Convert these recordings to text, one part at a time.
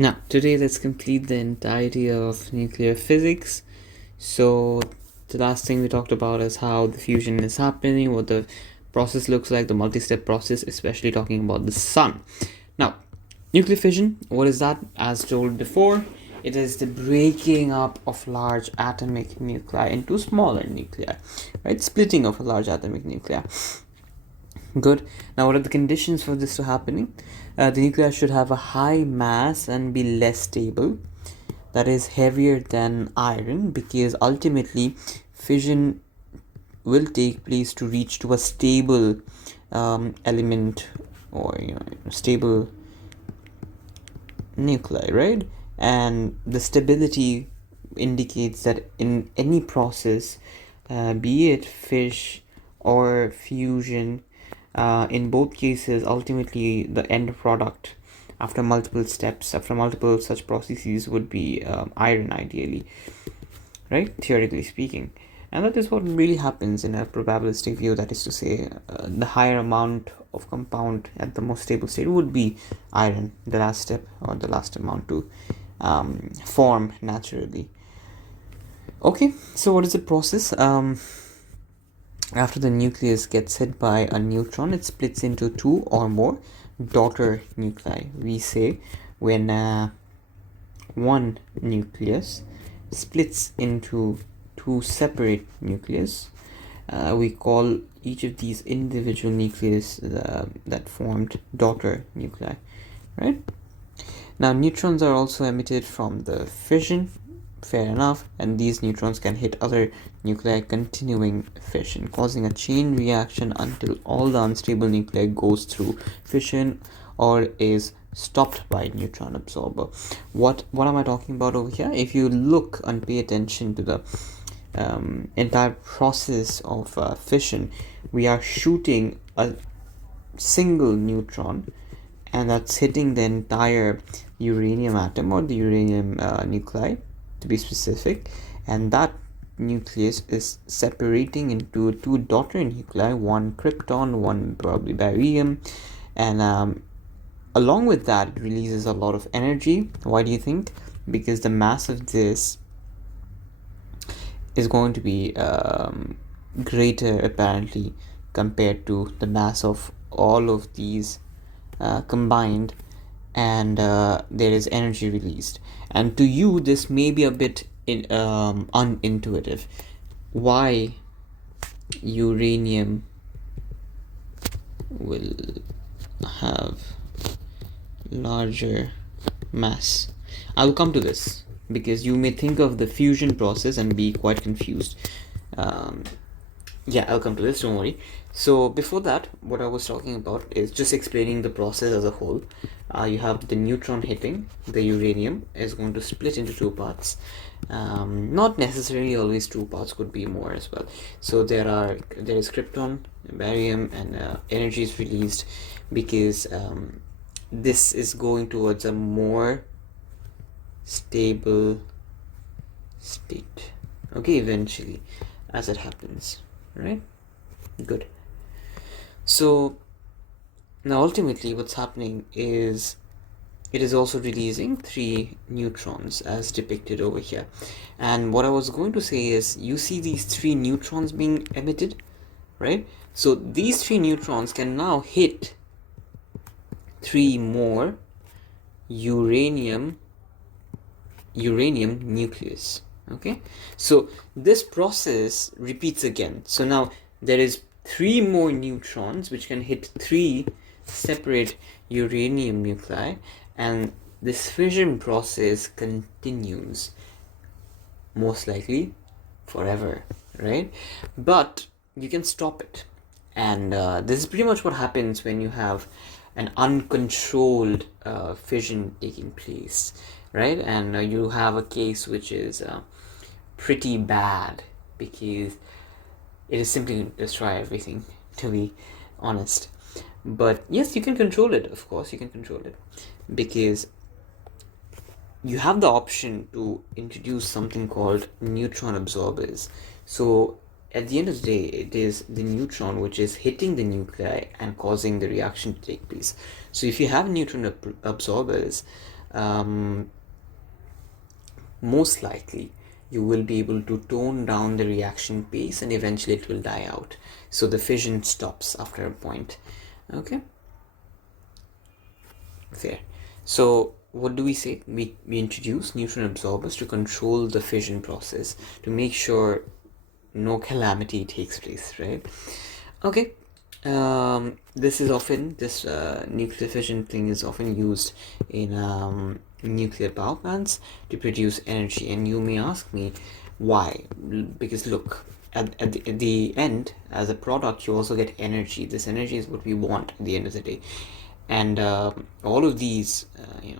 Now, today let's complete the entirety of nuclear physics. So, the last thing we talked about is how the fusion is happening, what the process looks like, the multi-step process, especially talking about the sun. Now, nuclear fission, what is that? As told before, it is the breaking up of large atomic nuclei into smaller nuclei, right? Splitting of a large atomic nuclei. Good. Now, what are the conditions for this to happening? The nuclei should have a high mass and be less stable. That is heavier than iron, because ultimately fission will take place to reach to a stable element, or stable nuclei, right? And the stability indicates that in any process, be it fish or fusion, in both cases, ultimately the end product after multiple steps, after multiple such processes, would be iron, ideally, right? Theoretically speaking. And that is what really happens in a probabilistic view. That is to say, the higher amount of compound at the most stable state would be iron, the last step or the last amount to form naturally. Okay, so what is the process? After the nucleus gets hit by a neutron, it splits into two or more daughter nuclei. We say when one nucleus splits into two separate nucleus, we call each of these individual nucleus that formed daughter nuclei, right? Now, neutrons are also emitted from the fission, fair enough, and these neutrons can hit other nuclei, continuing fission, causing a chain reaction until all the unstable nuclei goes through fission or is stopped by neutron absorber. What am I talking about over here? If you look and pay attention to the entire process of fission, we are shooting a single neutron, and that's hitting the entire uranium atom, or the uranium nuclei to be specific, and that nucleus is separating into two daughter nuclei, one krypton, one probably barium, and along with that it releases a lot of energy. Why do you think? Because the mass of this is going to be greater apparently compared to the mass of all of these combined, and there is energy released. And to you this may be a bit unintuitive. Why uranium will have larger mass? I'll come to this, because you may think of the fusion process and be quite confused. Yeah, I'll come to this, don't worry. So before that, what I was talking about is just explaining the process as a whole. You have the neutron hitting the uranium is going to split into two parts. Not necessarily always two parts, could be more as well. So there is krypton, barium, and energy is released, because this is going towards a more stable state, okay, eventually, as it happens, right? Good. So now ultimately what's happening is it is also releasing three neutrons as depicted over here. And what I was going to say is, you see these three neutrons being emitted, right? So these three neutrons can now hit three more uranium nucleus. Okay, so this process repeats again. So now there is three more neutrons which can hit three separate uranium nuclei, and this fission process continues, most likely forever, right? But you can stop it, and this is pretty much what happens when you have an uncontrolled fission taking place, right? And you have a case which is pretty bad, because it is simply going to destroy everything, to be honest. But yes, you can control it, of course you can control it, because you have the option to introduce something called neutron absorbers. So at the end of the day, it is the neutron which is hitting the nuclei and causing the reaction to take place. So if you have neutron absorbers, most likely you will be able to tone down the reaction pace and eventually it will die out. So the fission stops after a point. Okay, fair. So what do we say? We introduce neutron absorbers to control the fission process, to make sure no calamity takes place, right? Okay. This is often, this nuclear fission thing is often used in nuclear power plants to produce energy. And you may ask me why? Because look, at the end, as a product, you also get energy. This energy is what we want at the end of the day. And all of these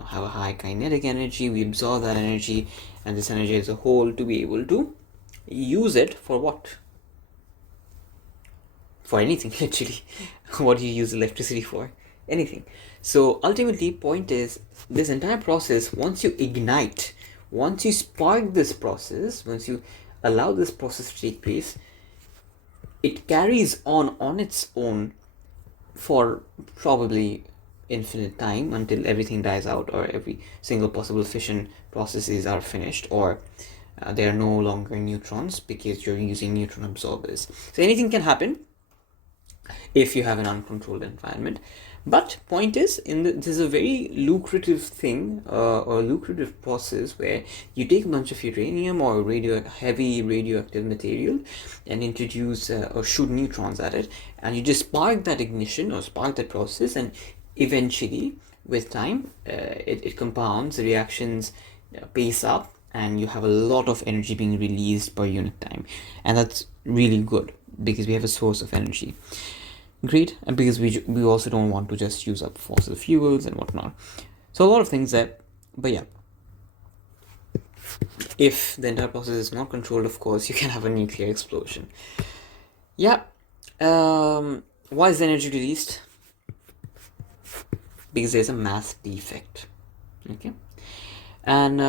have a high kinetic energy. We absorb that energy, and this energy as a whole to be able to use it for what? For anything, literally. What do you use electricity for? Anything. So ultimately, point is, this entire process, once you ignite, once you spark this process, once you allow this process to take place, it carries on its own for probably infinite time, until everything dies out, or every single possible fission processes are finished, or they are no longer neutrons, because you're using neutron absorbers. So anything can happen if you have an uncontrolled environment. But point is, this is a very lucrative thing, or lucrative process, where you take a bunch of uranium or heavy radioactive material and introduce or shoot neutrons at it, and you just spark that ignition or spark that process, and eventually with time it compounds, the reactions pace up, and you have a lot of energy being released per unit time. And that's really good, because we have a source of energy. Great. And because we also don't want to just use up fossil fuels and whatnot. So a lot of things that, but yeah, if the entire process is not controlled, of course, you can have a nuclear explosion. Yeah. Why is the energy released? Because there's a mass defect. Okay. And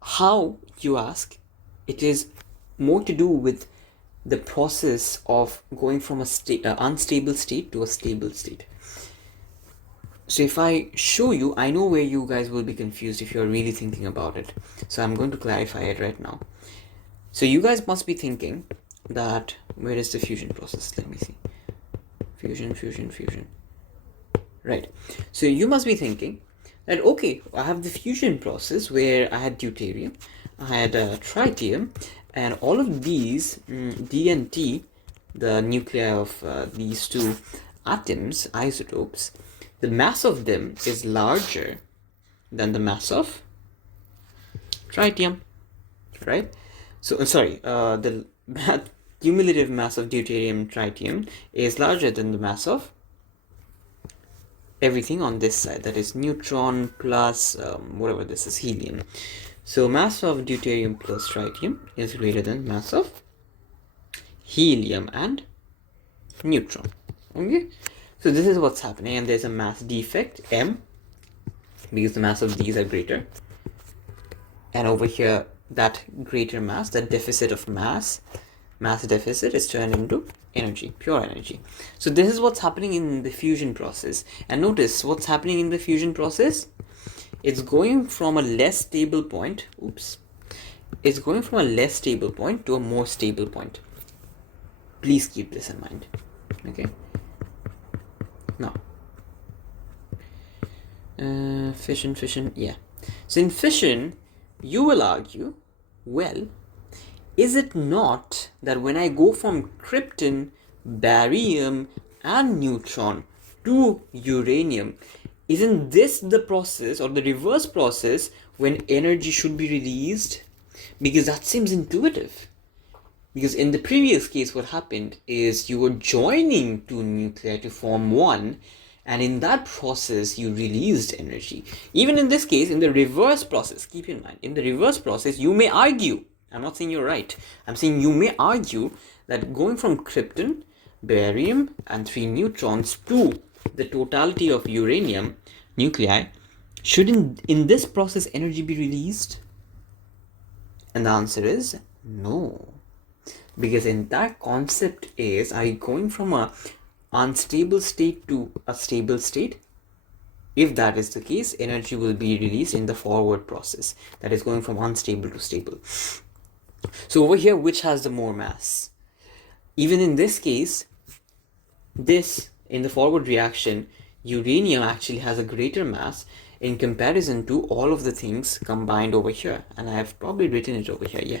how, you ask? It is more to do with the process of going from a unstable state to a stable state. So if I show you, I know where you guys will be confused if you're really thinking about it. So I'm going to clarify it right now. So you guys must be thinking that, where is the fusion process? Let me see. Fusion. Right. So you must be thinking that, okay, I have the fusion process where I had deuterium, I had tritium, and all of these, D and T, the nuclei of these two atoms, isotopes, the mass of them is larger than the mass of tritium, right? So, the cumulative mass of deuterium, tritium is larger than the mass of everything on this side, that is neutron plus whatever this is, helium. So mass of deuterium plus tritium is greater than mass of helium and neutron. Okay, so this is what's happening, and there's a mass defect, M, because the mass of these are greater, and over here that greater mass, that deficit of mass deficit, is turned into energy, pure energy. So this is what's happening in the fusion process. And notice what's happening in the fusion process. It's going from a less stable point. It's going from a less stable point to a more stable point. Please keep this in mind. Okay. Now, fission. Yeah. So in fission, you will argue, well, is it not that when I go from krypton, barium, and neutron to uranium, isn't this the process, or the reverse process, when energy should be released? Because that seems intuitive. Because in the previous case, what happened is you were joining two nuclei to form one, and in that process, you released energy. Even in this case, in the reverse process, keep in mind, in the reverse process, you may argue, I'm not saying you're right, I'm saying you may argue that going from krypton, barium, and 3 neutrons to the totality of uranium nuclei, shouldn't in this process energy be released? And the answer is no. Because in that concept is, are you going from a unstable state to a stable state? If that is the case, energy will be released in the forward process, that is going from unstable to stable. So over here, which has the more mass? Even in this case, this, in the forward reaction, uranium actually has a greater mass in comparison to all of the things combined over here, and I have probably written it over here. Yeah,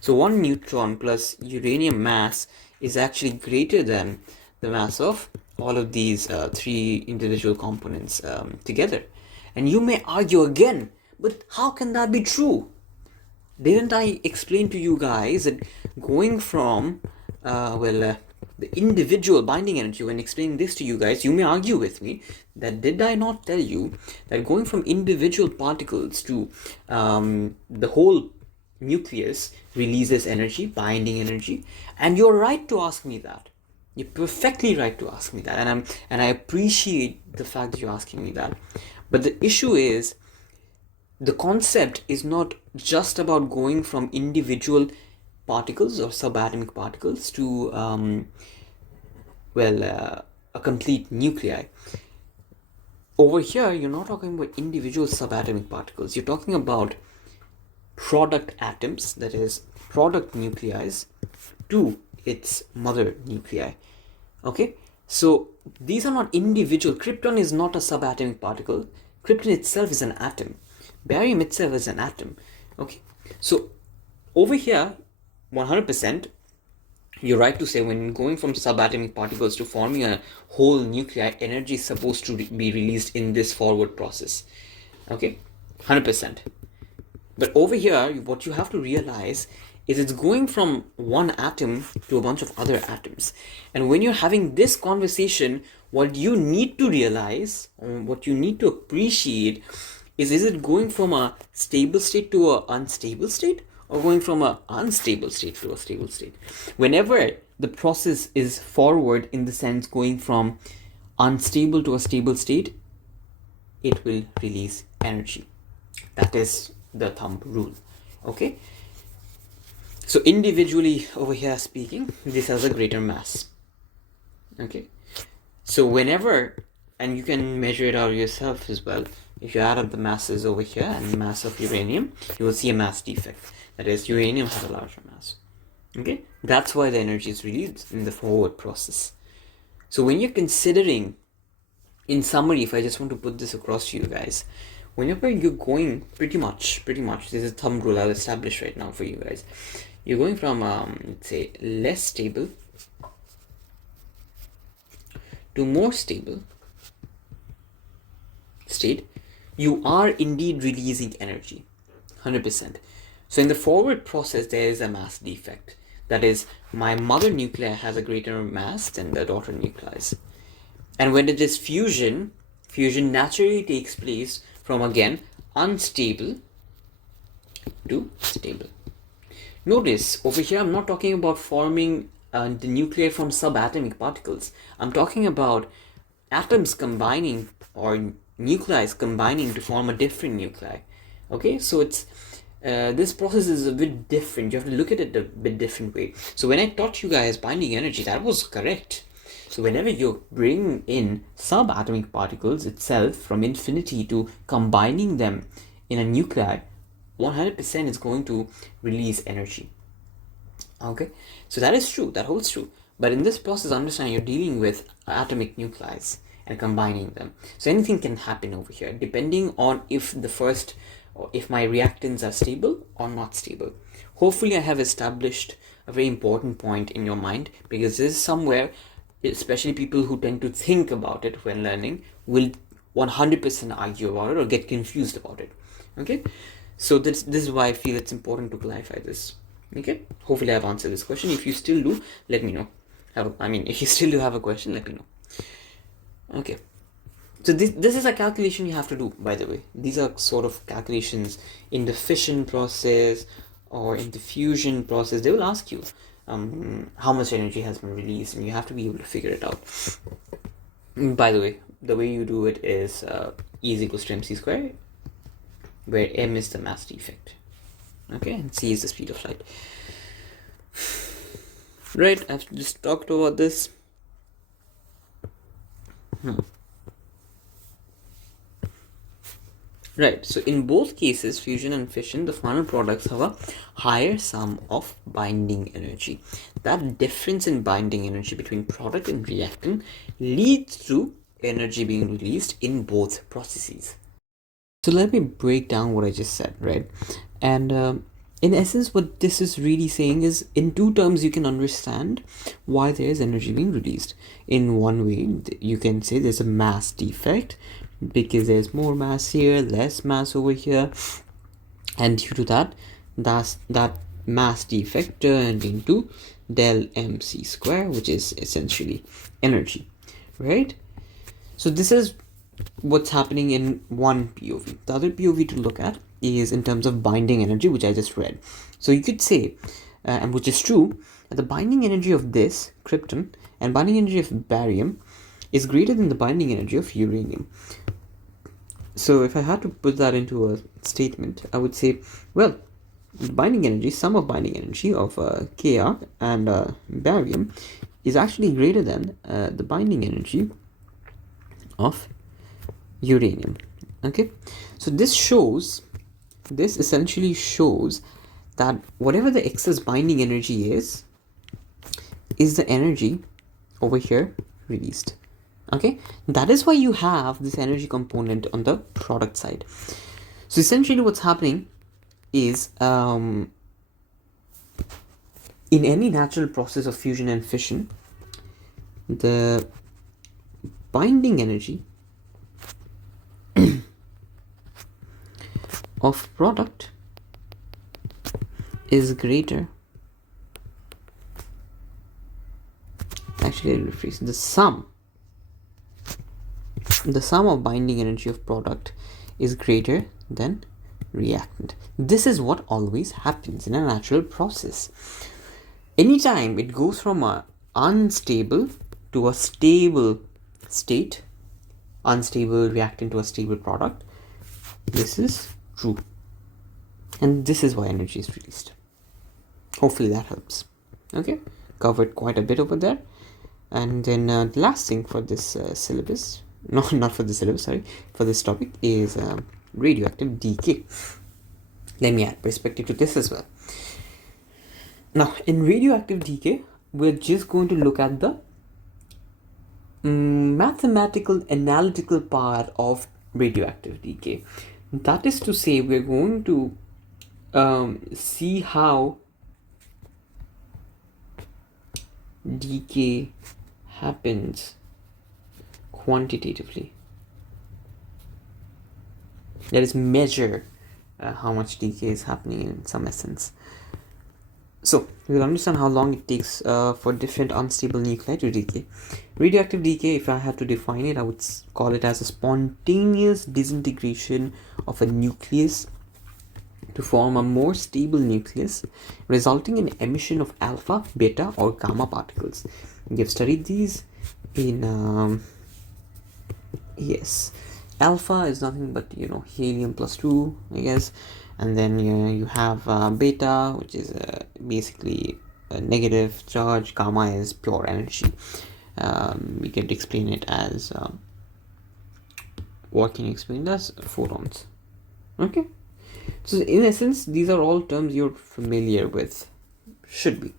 so 1 neutron plus uranium mass is actually greater than the mass of all of these 3 individual components together. And you may argue again, but how can that be true? Didn't I explain to you guys that going from the individual binding energy, when explaining this to you guys, you may argue with me that did I not tell you that going from individual particles to the whole nucleus releases energy, binding energy? And you're right to ask me that. You're perfectly right to ask me that, and I appreciate the fact that you're asking me that. But the issue is, the concept is not just about going from individual particles or subatomic particles to a complete nuclei. Over here, you're not talking about individual subatomic particles. You're talking about product atoms, that is, product nuclei to its mother nuclei. Okay, so these are not individual. Krypton is not a subatomic particle. Krypton itself is an atom. Barium itself is an atom. Okay, so over here, 100%, you're right to say when going from subatomic particles to forming a whole nuclei, energy is supposed to be released in this forward process. Okay, 100%. But over here, what you have to realize is it's going from one atom to a bunch of other atoms. And when you're having this conversation, what you need to realize, what you need to appreciate is it going from a stable state to an unstable state, or going from an unstable state to a stable state? Whenever the process is forward, in the sense going from unstable to a stable state, it will release energy. That is the thumb rule. Okay, so individually over here speaking, this has a greater mass. Okay, so whenever, and you can measure it out yourself as well, if you add up the masses over here and the mass of uranium, you will see a mass defect. That is, uranium has a larger mass. Okay, that's why the energy is released in the forward process. So when you're considering, in summary, if I just want to put this across to you guys, whenever you're going, pretty much, this is a thumb rule I'll establish right now for you guys. You're going from, let's say, less stable to more stable state, you are indeed releasing energy, 100%. So in the forward process, there is a mass defect. That is, my mother nuclei has a greater mass than the daughter nuclei. And when it is fusion naturally takes place from, again, unstable to stable. Notice, over here, I'm not talking about forming the nuclei from subatomic particles. I'm talking about atoms combining, or nuclei combining to form a different nuclei. Okay, so it's this process is a bit different. You have to look at it a bit different way. So when I taught you guys binding energy, that was correct. So whenever you bring in subatomic particles itself from infinity to combining them in a nuclei, 100% is going to release energy. Okay, so that is true, that holds true. But in this process, understand you're dealing with atomic nuclei and combining them. So anything can happen over here, depending on if my reactants are stable or not stable. Hopefully I have established a very important point in your mind, because this is somewhere, especially people who tend to think about it when learning, will 100% argue about it or get confused about it. Okay, so this is why I feel it's important to clarify this. Okay, hopefully I've answered this question. If you still do, let me know. If you still do have a question, let me know. Okay, so this is a calculation you have to do, by the way. These are sort of calculations in the fission process or in the fusion process. They will ask you how much energy has been released, and you have to be able to figure it out. By the way you do it is E is equals to mc squared, where m is the mass defect. Okay, and c is the speed of light. Right, I've just talked about this. Right, so in both cases, fusion and fission, the final products have a higher sum of binding energy. That difference in binding energy between product and reactant leads to energy being released in both processes. So let me break down what I just said, right? And in essence, what this is really saying is, in two terms, you can understand why there is energy being released. In one way, you can say there's a mass defect because there's more mass here, less mass over here, and due to that, that mass defect turned into del mc square, which is essentially energy, right? So this is what's happening in one POV. The other POV to look at is in terms of binding energy, which I just read. So you could say, and which is true, that the binding energy of this krypton and binding energy of barium is greater than the binding energy of uranium. So if I had to put that into a statement, I would say, well, the binding energy, sum of binding energy of Kr and barium is actually greater than the binding energy of uranium. Okay, so this essentially shows that whatever the excess binding energy is the energy over here released. Okay, that is why you have this energy component on the product side. So essentially what's happening is in any natural process of fusion and fission, the binding energy of product is greater. Actually, I'll rephrase. The sum of binding energy of product is greater than reactant. This is what always happens in a natural process. Anytime it goes from an unstable to a stable state, unstable reactant to a stable product, this is true. And this is why energy is released. Hopefully that helps. Okay, covered quite a bit over there. And then the last thing for this syllabus, not for the syllabus, sorry, for this topic is radioactive decay. Let me add perspective to this as well. Now, in radioactive decay, we're just going to look at the mathematical analytical part of radioactive decay. That is to say, we're going to see how decay happens quantitatively. That is, measure how much decay is happening in some essence. So we'll understand how long it takes for different unstable nuclei to decay. Radioactive decay, if I had to define it, I would call it as a spontaneous disintegration of a nucleus to form a more stable nucleus, resulting in emission of alpha, beta, or gamma particles. We have studied these in yes, alpha is nothing but helium plus 2, I guess, and then you have beta, which is basically a negative charge. Gamma is pure energy. We can explain it as what can you explain it as? Photons. Okay, so in essence, these are all terms you're familiar with, should be.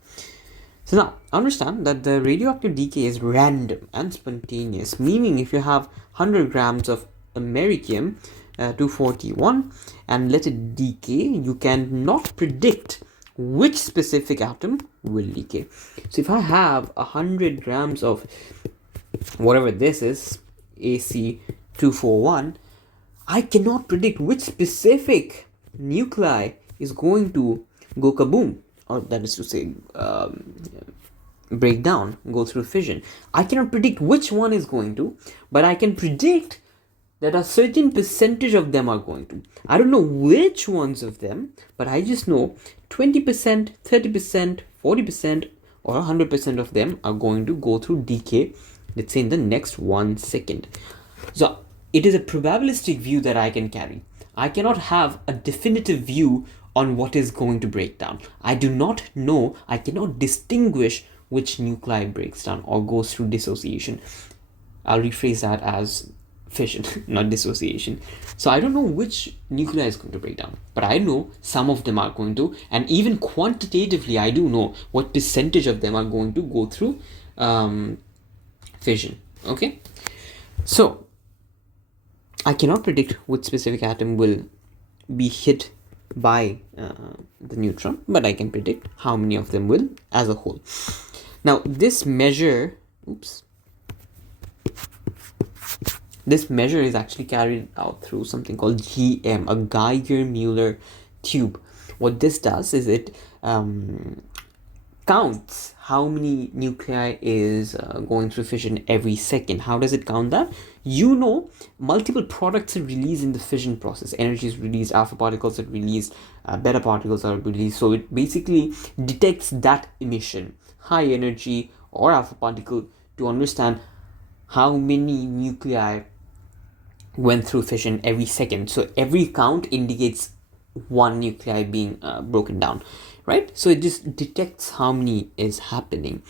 So now, understand that the radioactive decay is random and spontaneous, meaning if you have 100 grams of americium 241 and let it decay, you cannot predict which specific atom will decay. So if I have 100 grams of whatever this is, AC241, I cannot predict which specific nuclei is going to go kaboom, or that is to say break down, go through fission. I cannot predict which one is going to, but I can predict that a certain percentage of them are going to. I don't know which ones of them, but I just know 20%, 30%, 40%, or 100% of them are going to go through decay, let's say in the next 1 second. So it is a probabilistic view that I can carry. I cannot have a definitive view on what is going to break down. I do not know, I cannot distinguish which nuclei breaks down or goes through dissociation. I'll rephrase that as fission, not dissociation. So I don't know which nuclei is going to break down, but I know some of them are going to, and even quantitatively I do know what percentage of them are going to go through fission. Okay, so I cannot predict which specific atom will be hit by the neutron, but I can predict how many of them will as a whole. Now this measure, this measure is actually carried out through something called GM, a Geiger-Muller tube. What this does is it counts how many nuclei is going through fission every second. How does it count that? You know, multiple products are released in the fission process. Energy is released, alpha particles are released, beta particles are released. So it basically detects that emission, high energy or alpha particle, to understand how many nuclei went through fission every second. So every count indicates one nuclei being broken down, right? So it just detects how many is happening.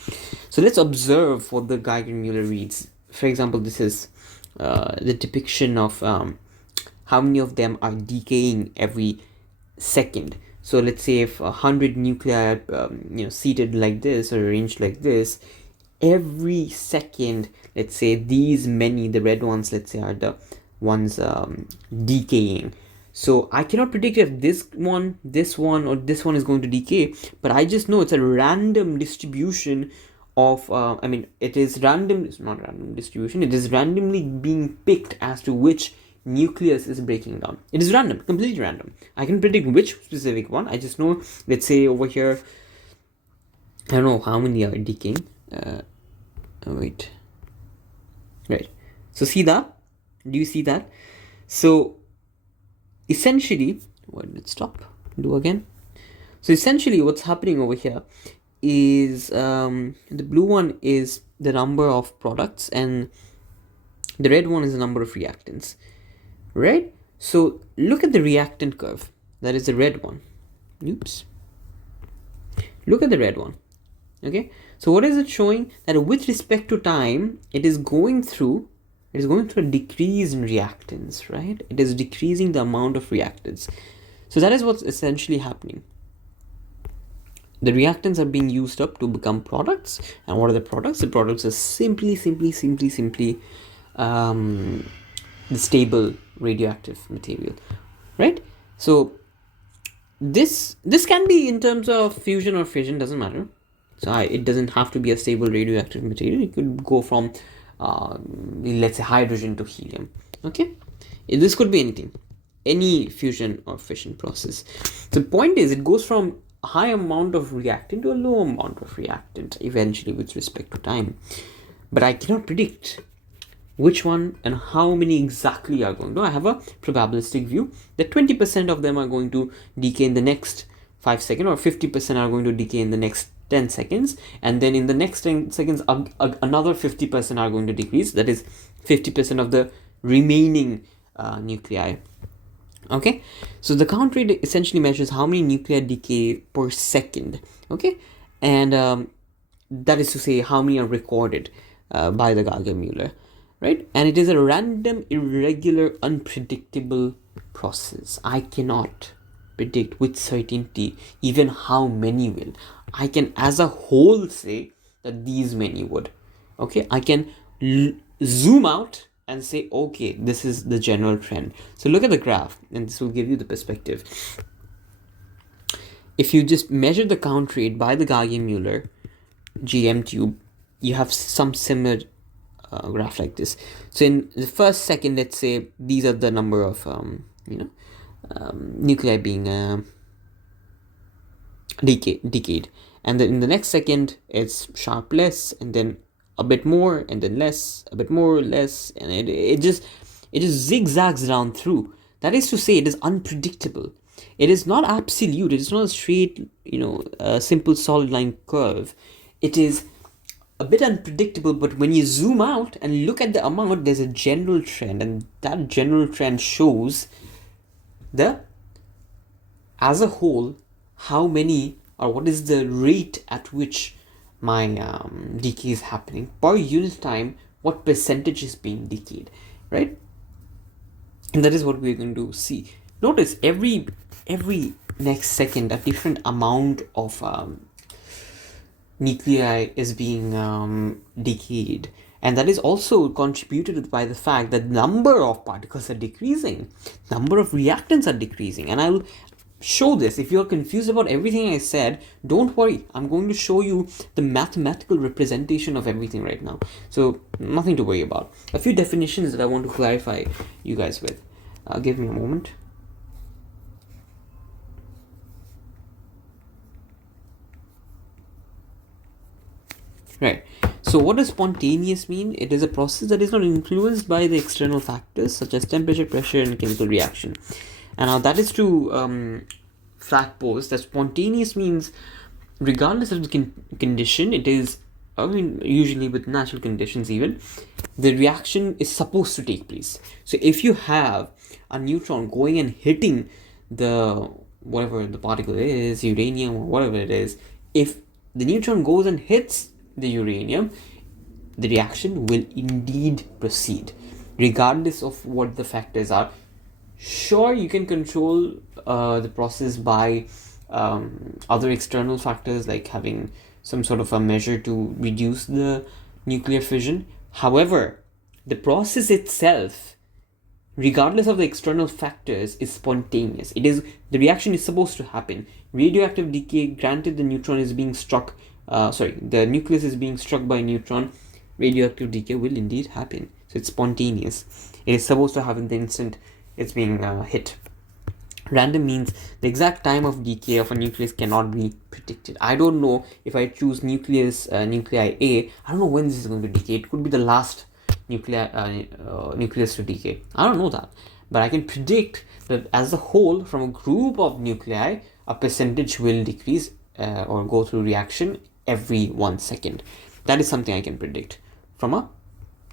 So let's observe what the Geiger-Muller reads. For example, this is the depiction of how many of them are decaying every second. So let's say if 100 nuclei are seated like this or arranged like this, every second, let's say these many, the red ones, let's say, are the ones decaying. So I cannot predict if this one, or this one is going to decay, but I just know it's a random distribution of it is random. It's not random distribution, it is randomly being picked as to which nucleus is breaking down. It is random, completely random. I can predict which specific one. I just know, let's say over here, I don't know how many are decaying. Right, so see that, do you see that? So essentially, why did it stop? Do again. So essentially what's happening over here is the blue one is the number of products and the red one is the number of reactants, right? So look at the reactant curve, that is the red one. Look at the red one. Okay, so what is it showing? That with respect to time, it is going through a decrease in reactants, right? It is decreasing the amount of reactants. So that is what's essentially happening. The reactants are being used up to become products. And what are the products? The products are simply the stable radioactive material, right? So this can be in terms of fusion or fission, doesn't matter. So it doesn't have to be a stable radioactive material. It could go from let's say hydrogen to helium. Okay, this could be anything, any fusion or fission process. The point is, it goes from a high amount of reactant to a low amount of reactant eventually with respect to time. But I cannot predict which one and how many exactly are going to. I have a probabilistic view that 20% of them are going to decay in the next 5 seconds, or 50% are going to decay in the next 10 seconds, and then in the next 10 seconds another 50% are going to decrease. That is 50% of the remaining nuclei. Okay, so the count rate essentially measures how many nuclei decay per second. Okay, and that is to say how many are recorded by the Geiger-Muller, right? And it is a random, irregular, unpredictable process. I cannot predict with certainty even how many will. I can as a whole say that these many would. Okay, I can zoom out and say, okay, this is the general trend. So look at the graph, and this will give you the perspective. If you just measure the count rate by the Geiger-Muller GM tube, you have some similar graph like this. So in the first second, let's say these are the number of nuclei being decayed, and then in the next second it's sharp less, and then a bit more, and then less, a bit more, less, and it just zigzags down through. That is to say, it is unpredictable. It is not absolute. It is not a straight, simple solid line curve. It is a bit unpredictable, but when you zoom out and look at the amount, there's a general trend, and that general trend shows as a whole how many, or what is the rate at which my decay is happening per unit time, what percentage is being decayed, right? And that is what we're going to see. Notice every next second a different amount of nuclei is being decayed, and that is also contributed by the fact that number of particles are decreasing, number of reactants are decreasing. And I'll show this. If you're confused about everything I said, don't worry, I'm going to show you the mathematical representation of everything right now, so nothing to worry about. A few definitions that I want to clarify you guys with. Give me a moment. Right. So what does spontaneous mean? It is a process that is not influenced by the external factors such as temperature, pressure, and chemical reaction. And now that is to flag post that spontaneous means regardless of the condition, it is, I mean, usually with natural conditions even, the reaction is supposed to take place. So if you have a neutron going and hitting the whatever the particle is, uranium or whatever it is, if the neutron goes and hits the uranium, the reaction will indeed proceed regardless of what the factors are. Sure, you can control the process by other external factors like having some sort of a measure to reduce the nuclear fission. However, the process itself, regardless of the external factors, is spontaneous. It is, the reaction is supposed to happen. Radioactive decay, granted the neutron is being struck, the nucleus is being struck by a neutron, radioactive decay will indeed happen. So it's spontaneous. It is supposed to happen the instant it's being hit. Random means the exact time of decay of a nucleus cannot be predicted. I don't know if I choose nuclei A, I don't know when this is going to decay. It could be the last nucleus to decay. I don't know that. But I can predict that as a whole, from a group of nuclei, a percentage will decrease or go through reaction every 1 second. That is something I can predict from a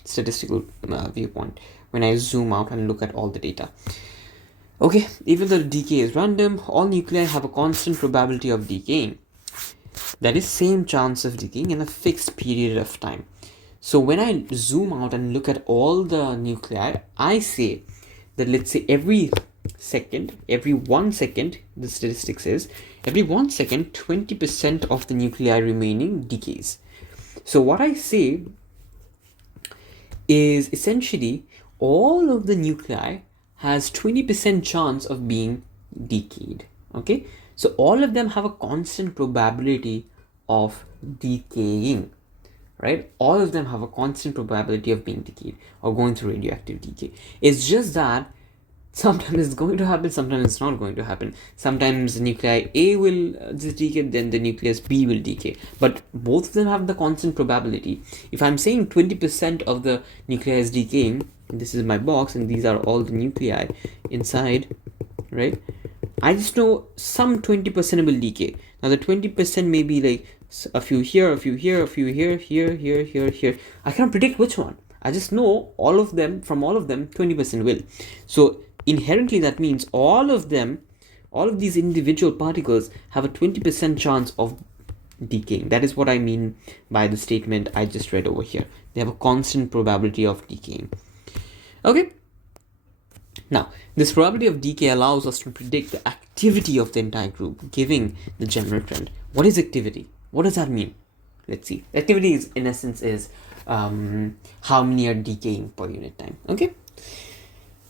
statistical viewpoint when I zoom out and look at all the data. Okay, even though decay is random, all nuclei have a constant probability of decaying. That is same chance of decaying in a fixed period of time. So when I zoom out and look at all the nuclei, I say that, let's say every 1 second, the statistics is, every 1 second, 20% of the nuclei remaining decays. So what I say is essentially all of the nuclei has 20% chance of being decayed. Okay, so all of them have a constant probability of decaying, right? All of them have a constant probability of being decayed or going through radioactive decay. It's just that sometimes it's going to happen, sometimes it's not going to happen. Sometimes the nuclei A will decay, then the nucleus B will decay. But both of them have the constant probability. If I'm saying 20% of the nuclei is decaying, this is my box and these are all the nuclei inside, right? I just know some 20% will decay. Now the 20% may be like a few here, a few here, a few here, here. I cannot predict which one. I just know all of them, from all of them, 20% will. So inherently that means all of these individual particles have a 20% chance of decaying. That is what I mean by the statement I just read over here. They have a constant probability of decaying. Okay. Now, this probability of decay allows us to predict the activity of the entire group, giving the general trend. What is activity? What does that mean? Let's see. Activity is, in essence, is how many are decaying per unit time. Okay.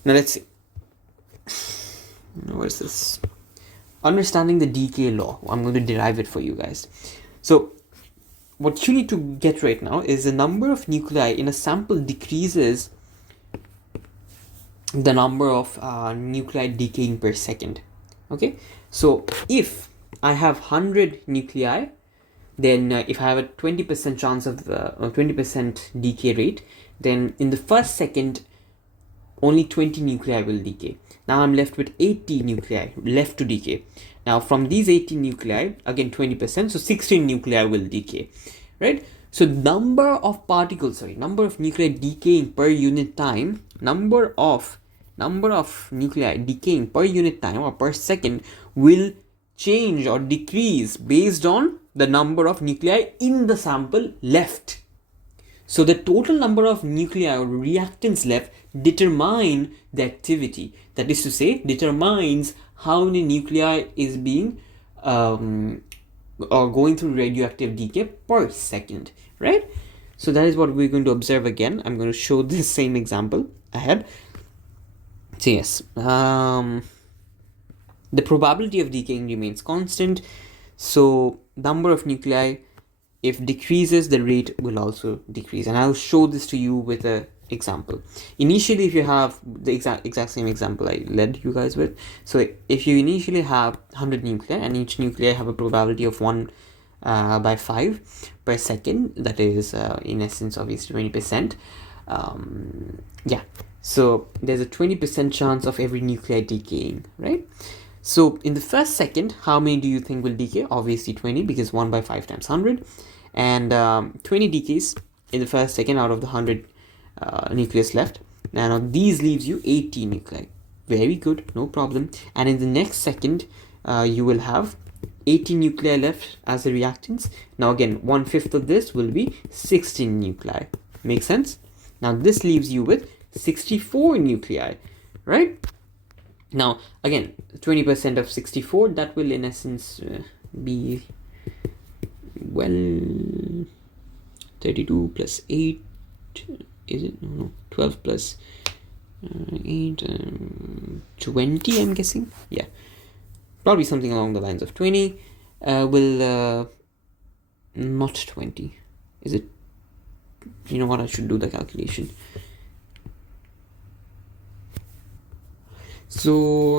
Now let's see. Where's this? Understanding the decay law. I'm going to derive it for you guys. So what you need to get right now is the number of nuclei in a sample decreases the number of nuclei decaying per second. Okay, so if I have 100 nuclei, then if I have a 20% chance of 20% decay rate, then in the first second only 20 nuclei will decay. Now I'm left with 80 nuclei left to decay. Now from these 80 nuclei, again 20%, so 16 nuclei will decay, right? So number of nuclei decaying per unit time, number of nuclei decaying per unit time or per second will change or decrease based on the number of nuclei in the sample left. So the total number of nuclei or reactants left determine the activity. That is to say, determines how many nuclei is being or going through radioactive decay per second, right? So that is what we're going to observe again. I'm going to show this same example ahead. So yes, the probability of decaying remains constant. So number of nuclei, if decreases, the rate will also decrease. And I'll show this to you with an example. Initially, if you have the exact same example I led you guys with, so if you initially have 100 nuclei and each nuclei have a probability of 1 by 5 per second, that is in essence obviously 20%. Yeah, so there's a 20% chance of every nuclei decaying, right? So in the first second, how many do you think will decay? Obviously 20, because 1 by 5 times 100. And 20 decays in the first second out of the 100 nucleus left. Now these leaves you 80 nuclei. Very good, no problem. And in the next second, you will have 80 nuclei left as the reactants. Now again, 1/5 of this will be 16 nuclei. Make sense? Now this leaves you with 64 nuclei, right? Now again, 20% of 64, that will in essence be, well, 32 plus 8, is it? No, 12 plus 8, 20, I'm guessing. Yeah, probably something along the lines of 20. Will not 20, is it? You know what, I should do the calculation. So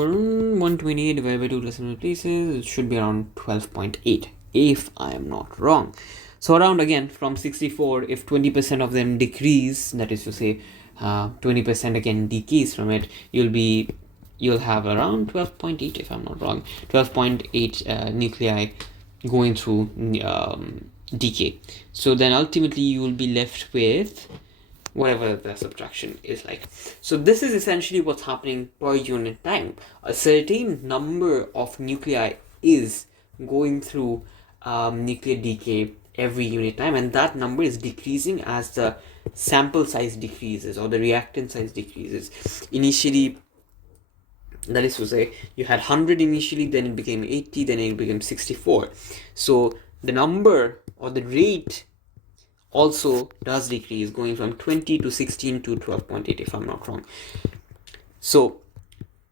128 divided by 2 plus 100 places, it should be around 12.8 if I am not wrong. So around, again, from 64, if 20% of them decrease, that is to say 20% again decays from it, you'll have around 12.8 if I'm not wrong, 12.8 nuclei going through decay. So then ultimately you will be left with whatever the subtraction is like. So this is essentially what's happening per unit time. A certain number of nuclei is going through nuclear decay every unit time, and that number is decreasing as the sample size decreases or the reactant size decreases. Initially, that is to say, you had 100 initially, then it became 80, then it became 64. So the number or the rate also does decrease, going from 20 to 16 to 12.8 if I'm not wrong. So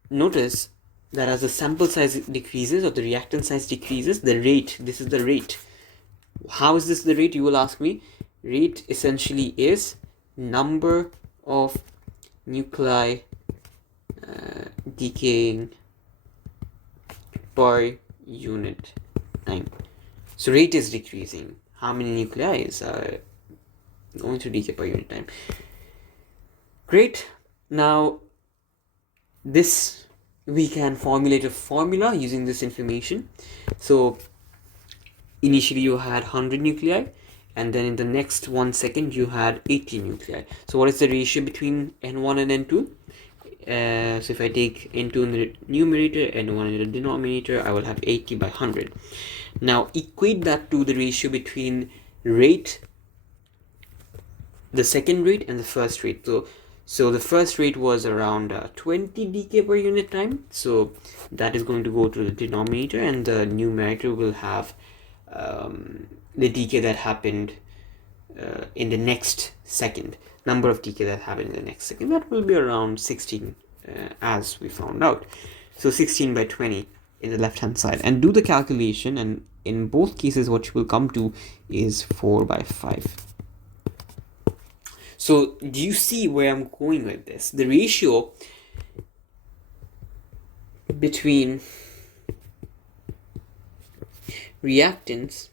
notice that as the sample size decreases or the reactant size decreases, the rate, this is the rate. How is this the rate, you will ask me? Rate essentially is number of nuclei decaying per unit time. So rate is decreasing. How many nuclei is going to decay per unit time? Great. Now this, we can formulate a formula using this information. So initially you had 100 nuclei, and then in the next 1 second you had 80 nuclei. So what is the ratio between n1 and n2? So if I take n2 in the numerator, n1 in the denominator, I will have 80 by 100. Now equate that to the ratio between rate, the second rate, and the first rate. So the first rate was around 20 decay per unit time. So that is going to go to the denominator, and the numerator will have the decay that happened in the next second, number of decay that happened in the next second. That will be around 16 as we found out. So 16 by 20 in the left hand side, and do the calculation, and in both cases what you will come to is 4 by 5. So do you see where I'm going with this? The ratio between reactants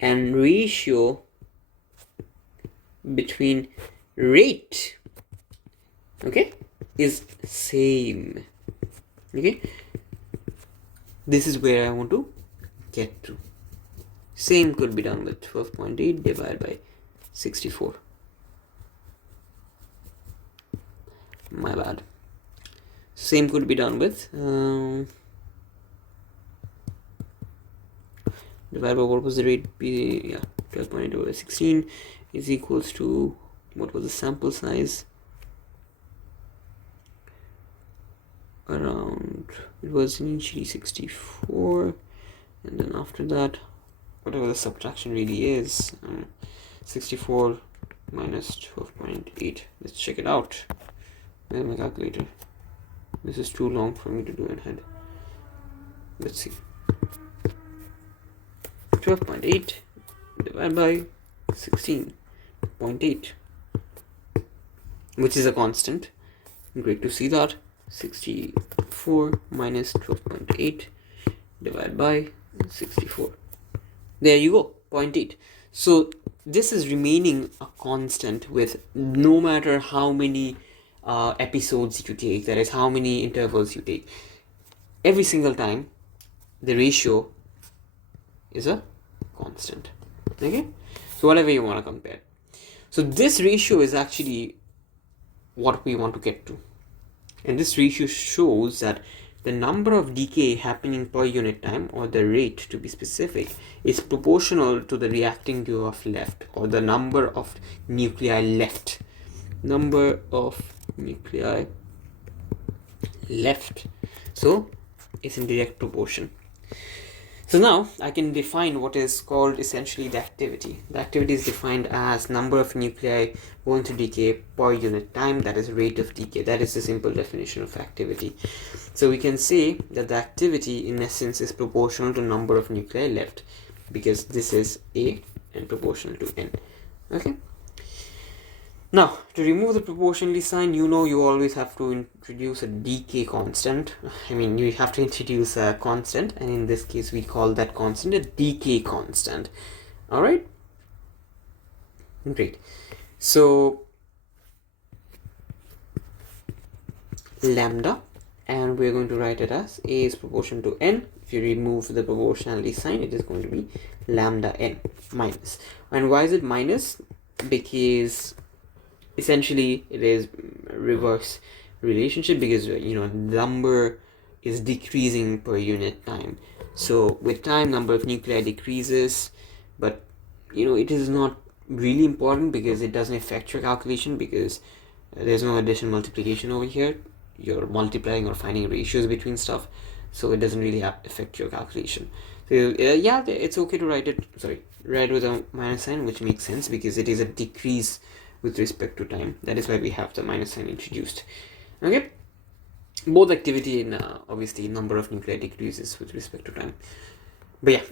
and ratio between rate, okay, is same. Okay, this is where I want to get to. Same could be done with 12.8 divided by 64. My bad. Same could be done with divided by what was the rate? 12.8 over 16 is equals to, what was the sample size? Around, it was initially 64, and then after that, whatever the subtraction really is, 64 minus 12.8. Let's check it out. Where's my calculator? This is too long for me to do in head. Let's see. 12.8 divided by 16.8, which is a constant. Great to see that. 64 minus 12.8 divided by 64. There you go, 0.8. So this is remaining a constant with no matter how many episodes you take, that is how many intervals you take. Every single time the ratio is a constant. Okay, so whatever you want to compare. So this ratio is actually what we want to get to, and this ratio shows that the number of decay happening per unit time, or the rate to be specific, is proportional to the reacting of left, or the number of nuclei left. Number of nuclei left. So it's in direct proportion. So now I can define what is called essentially the activity. The activity is defined as number of nuclei going through decay per unit time, that is rate of decay. That is the simple definition of activity. So we can say that the activity in essence is proportional to number of nuclei left, because this is A and proportional to N. Okay. Now, to remove the proportionally sign, you always have to introduce a decay constant. You have to introduce a constant, and in this case, we call that constant a decay constant. Alright? Great. So, lambda, and we're going to write it as A is proportional to N. If you remove the proportionality sign, it is going to be lambda N minus. And why is it minus? Because essentially it is reverse relationship, because number is decreasing per unit time. So with time, number of nuclei decreases, but it is not really important because it doesn't affect your calculation, because there's no addition multiplication over here. You're multiplying or finding ratios between stuff, so it doesn't really affect your calculation. So it's okay to write with a minus sign, which makes sense because it is a decrease with respect to time. That is why we have the minus sign introduced. Okay, both activity and obviously number of nuclei decreases with respect to time. But yeah,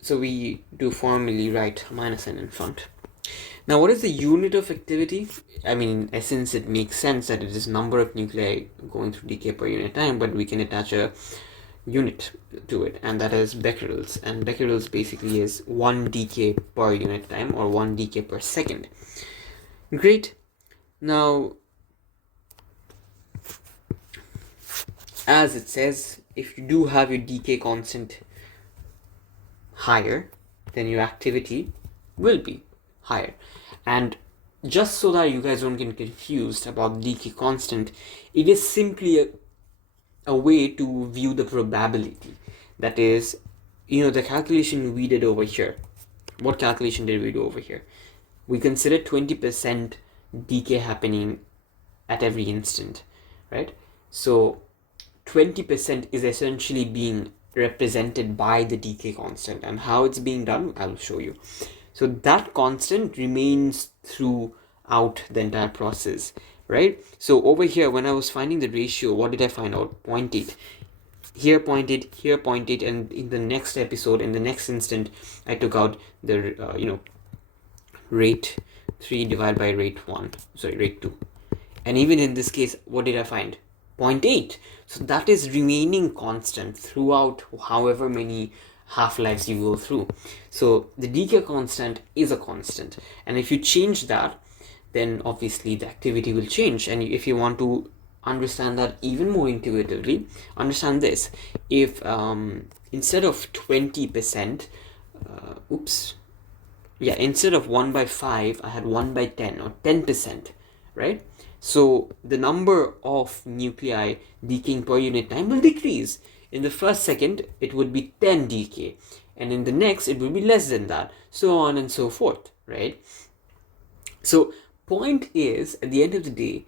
so we do formally write minus sign in front. Now, what is the unit of activity? In essence, it makes sense that it is number of nuclei going through decay per unit time, but we can attach a unit to it, and that is becquerels. And becquerels basically is 1 decay per unit time, or 1 decay per second. Great. Now, as it says, if you do have your decay constant higher, then your activity will be higher. And just so that you guys don't get confused about decay constant, it is simply a way to view the probability. That is, the calculation we did over here. What calculation did we do over here? We consider 20% decay happening at every instant, right? So 20% is essentially being represented by the decay constant, and how it's being done, I'll show you. So that constant remains throughout the entire process, right? So over here, when I was finding the ratio, what did I find out? 0.8. Here 0.8, here 0.8, and in the next episode, in the next instant, I took out the, rate 3 divided by rate 2. And even in this case, what did I find? 0.8. So that is remaining constant throughout however many half-lives you go through. So the decay constant is a constant, and if you change that, then obviously the activity will change. And if you want to understand that even more intuitively, understand this. If instead of 20%, instead of 1 by 5, I had 1 by 10 or 10%, right? So the number of nuclei decaying per unit time will decrease. In the first second, it would be 10 decay, and in the next, it will be less than that, so on and so forth, right? So point is, at the end of the day,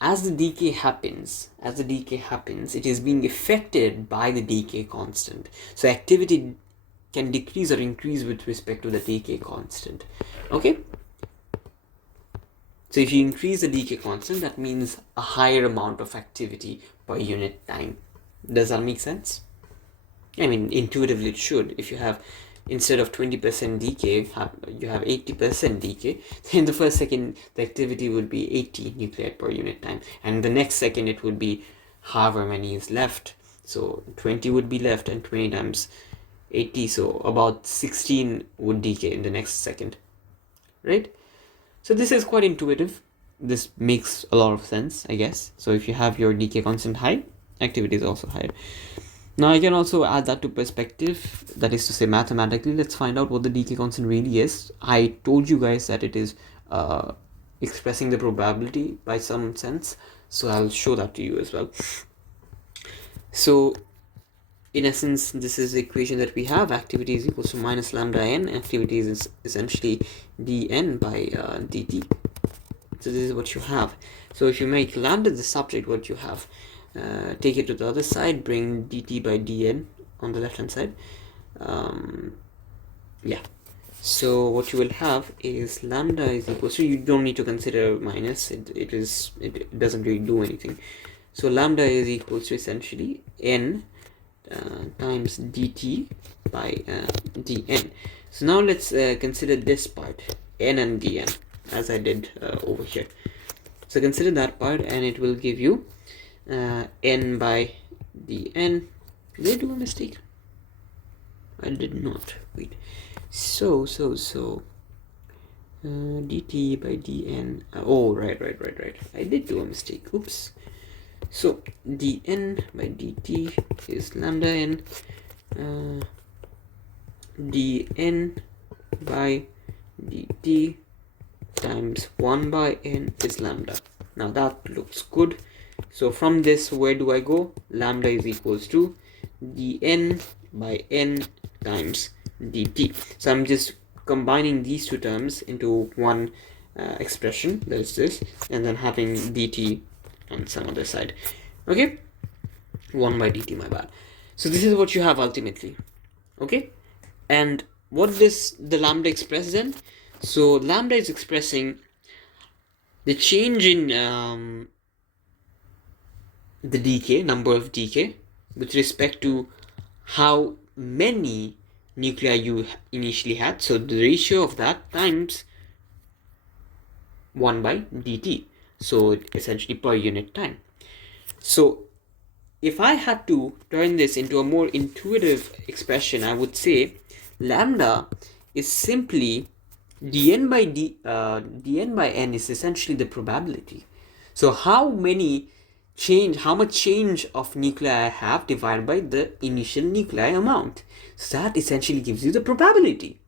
as the decay happens, it is being affected by the decay constant. So activity can decrease or increase with respect to the decay constant. Okay? So if you increase the decay constant, that means a higher amount of activity per unit time. Does that make sense? I mean, intuitively it should. If you have, instead of 20% decay, you have 80% decay, then in the first second, the activity would be 80 nuclei per unit time. And the next second, it would be however many is left. So 20 would be left, and 20 times 80, so about 16 would decay in the next second, right? So this is quite intuitive. This makes a lot of sense, I guess. So if you have your decay constant high, activity is also higher. Now I can also add that to perspective, that is to say mathematically. Let's find out what the decay constant really is. I told you guys that it is expressing the probability by some sense, so I'll show that to you as well. So in essence, this is the equation that we have. Activity is equals to minus lambda n. Activity is essentially dn by dt. So this is what you have. So if you make lambda the subject, what you have, take it to the other side, bring dt by dn on the left hand side. Yeah. So what you will have is lambda is equal, so you don't need to consider minus, it doesn't really do anything. So lambda is equals to essentially n times dt by dn. So now let's consider this part, n and dn, as I did over here. So consider that part, and it will give you n by dn. Did I do a mistake? I did not. Wait. So dt by dn. Oh, right. I did do a mistake. Oops. So dn by dt is lambda n. Dn by dt times 1 by n is lambda. Now that looks good. So from this, where do I go? Lambda is equals to dn by n times dt. So I'm just combining these two terms into one expression, that is this, and then having dt on some other side. Okay, 1 by dt, my bad. So this is what you have ultimately. Okay, and what does the lambda express then? So lambda is expressing the change in the decay, number of decay, with respect to how many nuclei you initially had. So the ratio of that times 1 by dt. So essentially per unit time. So if I had to turn this into a more intuitive expression, I would say lambda is simply dn by n is essentially the probability. So how much change of nuclei I have divided by the initial nuclei amount. So that essentially gives you the probability.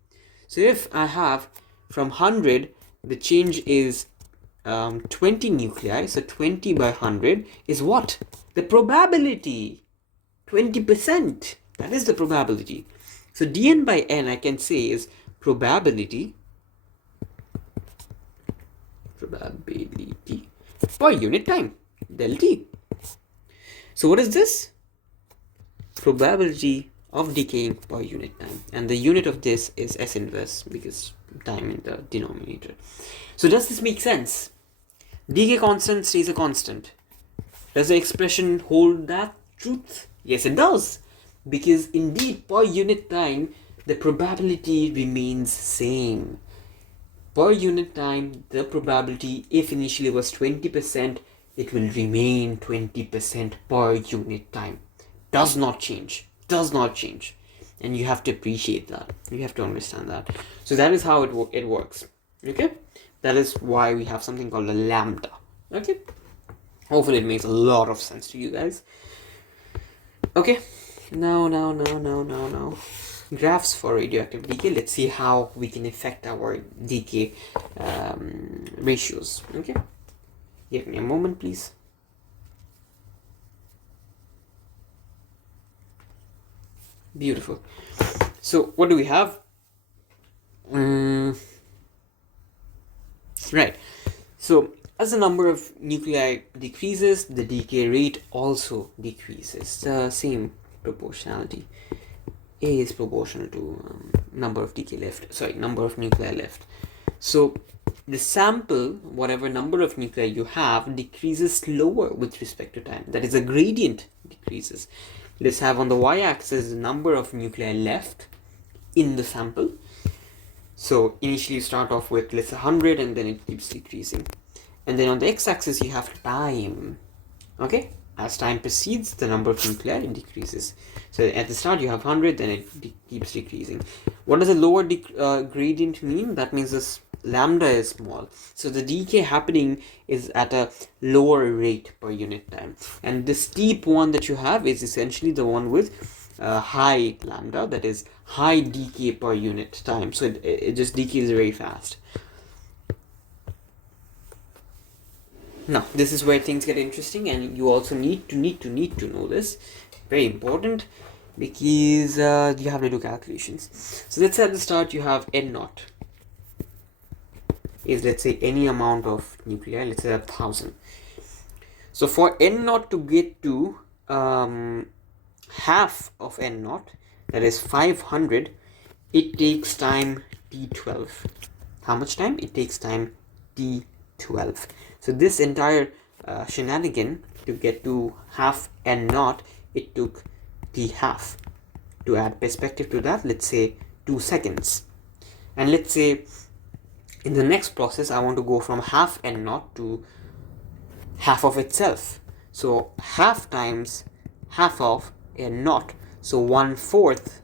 So if I have from 100, the change is 20 nuclei, so 20 by 100 is what? The probability. 20%. That is the probability. So dn by n, I can say, is probability per unit time, del t. So what is this? Probability of decaying per unit time, and the unit of this is S inverse, because time in the denominator. So does this make sense? Decay constant stays a constant. Does the expression hold that truth? Yes, it does, because indeed per unit time the probability remains same. Per unit time, the probability, if initially was 20%, it will remain 20% per unit time. Does not change. And you have to appreciate that. You have to understand that. So that is how it works. Okay? That is why we have something called a lambda. Okay? Hopefully it makes a lot of sense to you guys. Okay? Now. Graphs for radioactive decay. Let's see how we can affect our decay ratios. Okay, Give me a moment, please. Beautiful. So what do we have? Right. So as the number of nuclei decreases, the decay rate also decreases. The same proportionality. A is proportional to number of nuclei left. So the sample, whatever number of nuclei you have, decreases slower with respect to time. That is, a gradient decreases. Let's have on the y-axis the number of nuclei left in the sample. So initially you start off with, let's say, 100, and then it keeps decreasing. And then on the x-axis you have time. Okay? As time proceeds, the number of nuclei decreases. So at the start you have 100, then it keeps decreasing. What does a lower gradient mean? That means this lambda is small. So the decay happening is at a lower rate per unit time. And the steep one that you have is essentially the one with high lambda, that is high decay per unit time. So it just decays very fast. Now, this is where things get interesting, and you also need to know this. Very important, because you have to do calculations. So let's say at the start you have n naught is, let's say, any amount of nuclei, let's say 1,000. So for n naught to get to half of n naught, that is 500, it takes time t12. How much time? It takes time t12. So this entire shenanigan to get to half n naught, it took t half. To add perspective to that, let's say 2 seconds. And let's say in the next process I want to go from half n naught to half of itself. So half times half of n naught, so 1/4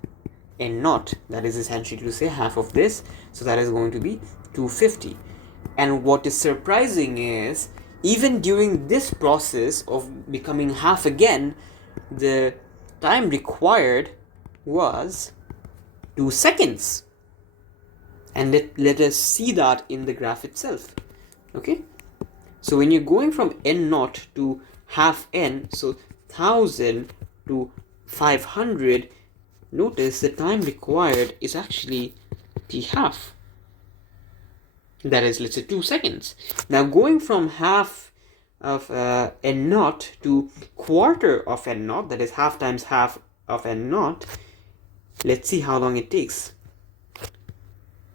n naught, that is essentially to say half of this, so that is going to be 250. And what is surprising is, even during this process of becoming half again, the time required was 2 seconds. And let us see that in the graph itself. Okay? So when you're going from n naught to half n, so 1,000 to 500, notice the time required is actually t half. That is, let's say, 2 seconds. Now going from half of n naught to quarter of n naught, that is half times half of n naught, let's see how long it takes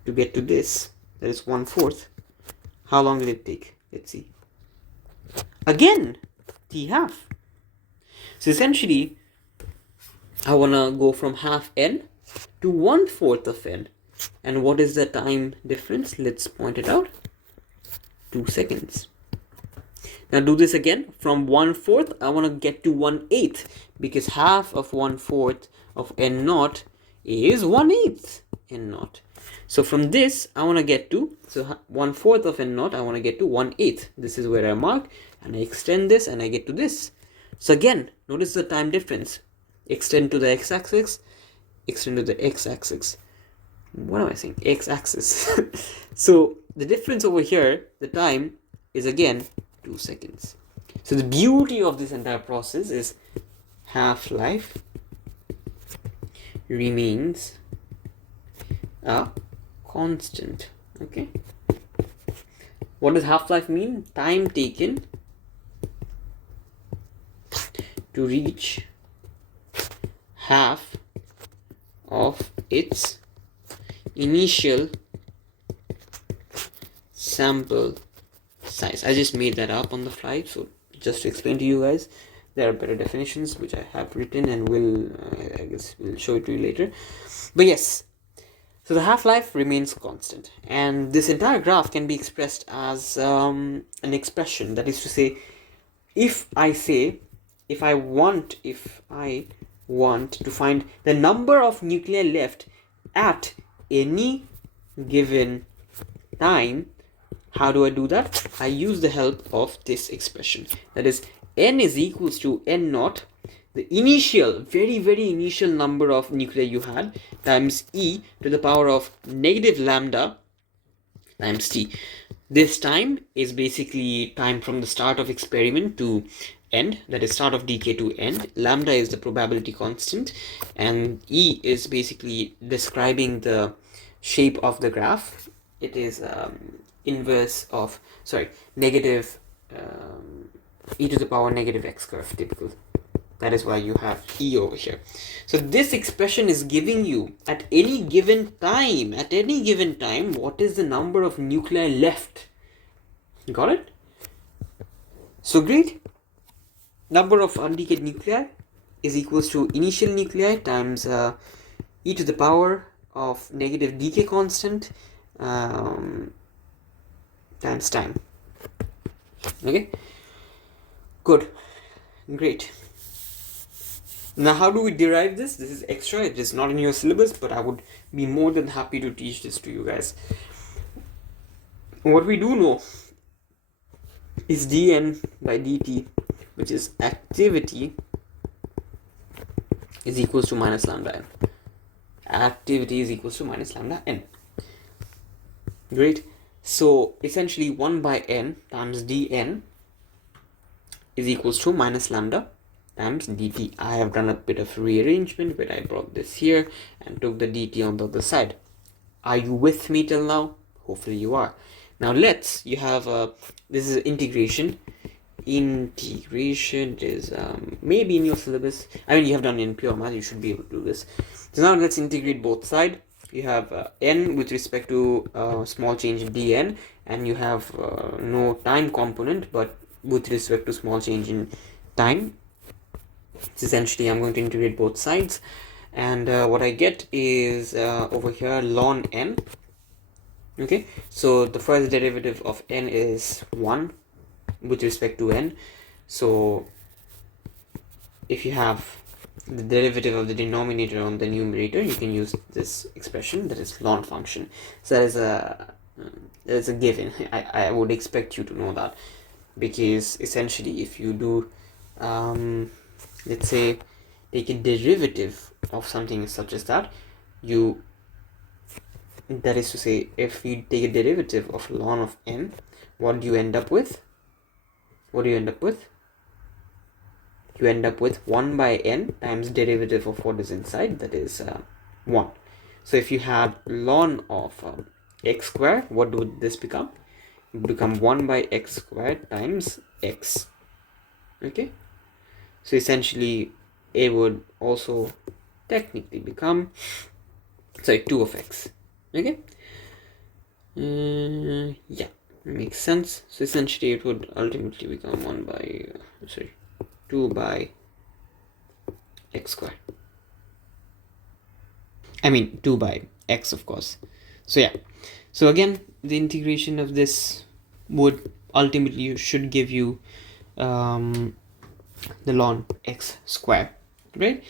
to get to this, that is 1/4. How long did it take? Let's see. Again, t half. So essentially, I want to go from half n to 1/4 of n. And what is the time difference? Let's point it out. 2 seconds. Now do this again. From 1/4, I want to get to 1/8, because half of 1/4 of n naught is 1/8 n naught. So from this, I want to get to, so 1/4 of n naught, I want to get to 1/8. This is where I mark, and I extend this, and I get to this. So again, notice the time difference. Extend to the x-axis, extend to the x-axis. What am I saying? X-axis. So the difference over here, the time, is again 2 seconds. So the beauty of this entire process is half-life remains a constant. Okay. What does half-life mean? Time taken to reach half of its initial sample size. I just made that up on the fly, so just to explain to you guys, there are better definitions which I have written, and I guess we'll show it to you later. But yes, so the half-life remains constant, and this entire graph can be expressed as an expression. That is to say, if I want to find the number of nuclei left at any given time, how do I do that? I use the help of this expression. That is, n is equals to n naught, the initial, very, very initial number of nuclei you had, times e to the power of negative lambda times t. This time is basically time from the start of experiment to end, that is start of decay to end. Lambda is the probability constant, and E is basically describing the shape of the graph. It is inverse of, negative e to the power negative x curve, typical. That is why you have E over here. So this expression is giving you at any given time, what is the number of nuclei left. Got it? So great. Number of undecayed nuclei is equals to initial nuclei times e to the power of negative decay constant times time. Okay? Good. Great. Now, how do we derive this? This is extra. It is not in your syllabus, but I would be more than happy to teach this to you guys. What we do know is dN by dt, which is activity, is equals to minus lambda n. Activity is equals to minus lambda n. Great. So essentially 1 by n times dn is equals to minus lambda times dt. I have done a bit of rearrangement where I brought this here and took the dt on the other side. Are you with me till now? Hopefully you are. Now you have this is integration. Integration is maybe in your syllabus. I mean, you have done in pure math, you should be able to do this. So now let's integrate both sides. You have n with respect to small change in dn, and you have no time component, but with respect to small change in time. So essentially I'm going to integrate both sides, and what I get is over here ln n. Okay, so the first derivative of n is 1 with respect to n. So if you have the derivative of the denominator on the numerator, you can use this expression, that is ln function. So that is a given. I would expect you to know that, because essentially if you do let's say take a derivative of something such as that, that is to say, if you take a derivative of ln of n, what do you end up with? You end up with 1 by n times derivative of what is inside, that is 1. So if you have ln of x squared, what would this become? It would become 1 by x squared times x. Okay, so essentially it would also technically become 2 of x. Okay, yeah, makes sense. So essentially it would ultimately become 2 by x squared. I mean 2 by x, of course. So yeah, so again the integration of this would ultimately should give you the ln x squared, right?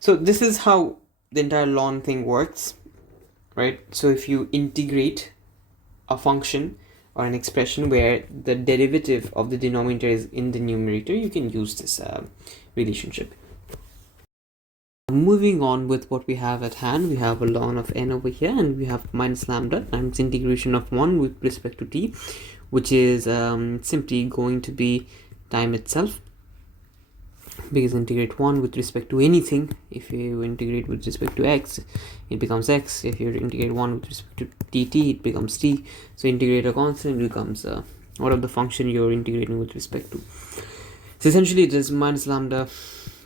So this is how the entire ln thing works, right? So if you integrate a function or an expression where the derivative of the denominator is in the numerator, you can use this relationship. Moving on with what we have at hand, we have a ln of n over here, and we have minus lambda times integration of 1 with respect to t, which is simply going to be time itself, because integrate 1 with respect to anything, if you integrate with respect to x, it becomes x. If you integrate 1 with respect to dt, it becomes t. So integrate a constant, it becomes whatever the function you're integrating with respect to. So essentially it is minus lambda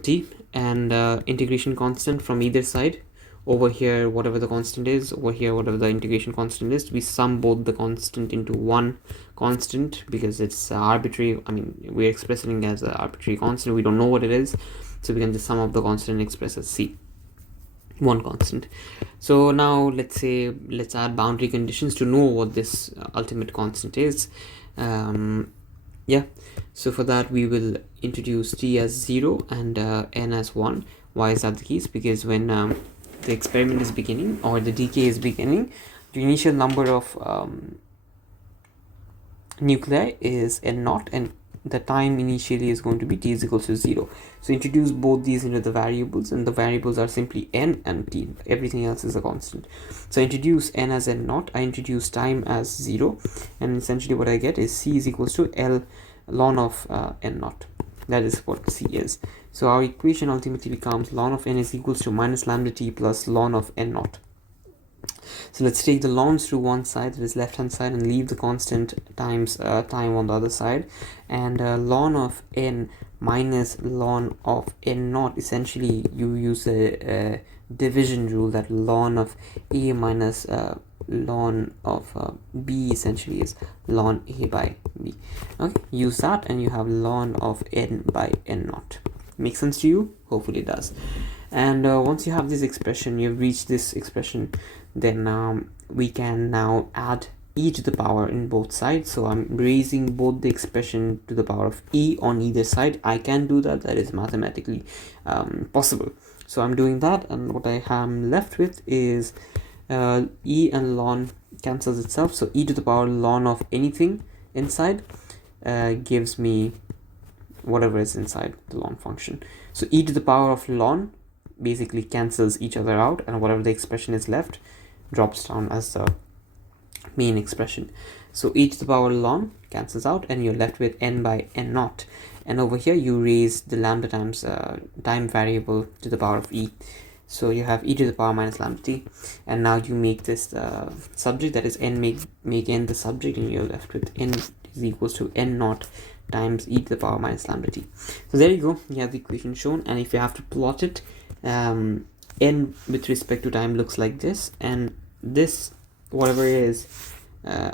t and integration constant from either side. Over here, whatever the constant is, over here, whatever the integration constant is, we sum both the constant into one constant, because it's arbitrary. I mean, we're expressing it as an arbitrary constant. We don't know what it is, so we can just sum up the constant and express as c, one constant. So now let's add boundary conditions to know what this ultimate constant is. Yeah, so for that we will introduce t as 0 and n as 1. Why is that the case? Because when the experiment is beginning, or the decay is beginning, the initial number of nuclei is n naught, and the time initially is going to be t is equals to 0. So introduce both these into the variables, and the variables are simply n and t. Everything else is a constant. So I introduce n as n naught, I introduce time as 0, and essentially what I get is c is equals to L ln of n naught. That is what c is. So our equation ultimately becomes ln of n is equals to minus lambda t plus ln of n naught. So let's take the lns to one side, that is left hand side, and leave the constant times time on the other side, and ln of n minus ln of n naught, essentially you use a division rule that ln of a minus ln of b essentially is ln a by b. Okay, use that and you have ln of n by n naught. Make sense to you? Hopefully it does. And once you have this expression, you've reached this expression, then we can now add e to the power in both sides. So I'm raising both the expression to the power of e on either side. I can do that. That is mathematically possible. So I'm doing that, and what I am left with is e and ln cancels itself. So e to the power ln of anything inside gives me whatever is inside the ln function. So e to the power of ln basically cancels each other out, and whatever the expression is left drops down as the main expression. So e to the power ln cancels out, and you're left with n by n naught. And over here you raise the lambda times time variable to the power of e. So you have e to the power minus lambda t, and now you make this the subject, that is n, make n the subject, and you're left with n is equals to n naught times e to the power minus lambda t. So there you go, you have the equation shown, and if you have to plot it, n with respect to time looks like this, and this whatever is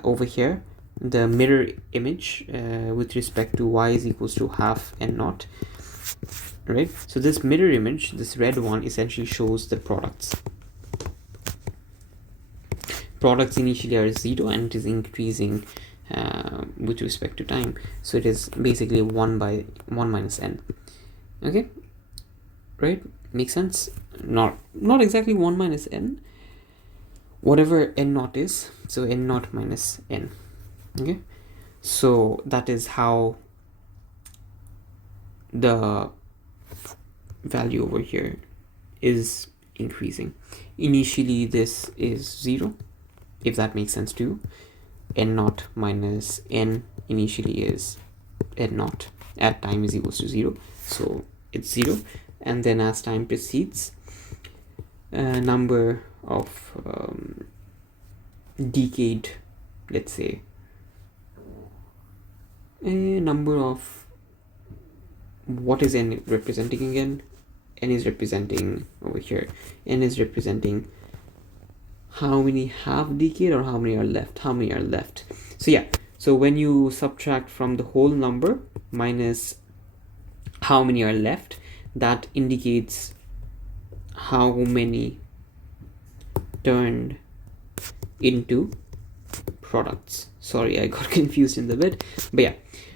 over here, the mirror image with respect to y is equals to half n naught, right? So this mirror image, this red one, essentially shows the products. Products initially are 0, and it is increasing with respect to time. So it is basically 1 by 1 minus n. Okay, right? Makes sense? Not exactly 1 minus n, whatever n naught is, so n naught minus n. Okay, so that is how the value over here is increasing. Initially this is 0, if that makes sense to you. N naught minus n initially is n naught at time is equals to 0, so it's 0, and then as time proceeds, number of decayed, let's say a number of, what is n representing again? N is representing over here, n is representing how many have decayed or how many are left. So yeah, so when you subtract from the whole number minus how many are left, that indicates how many turned into products. Sorry, I got confused in the bit, but yeah,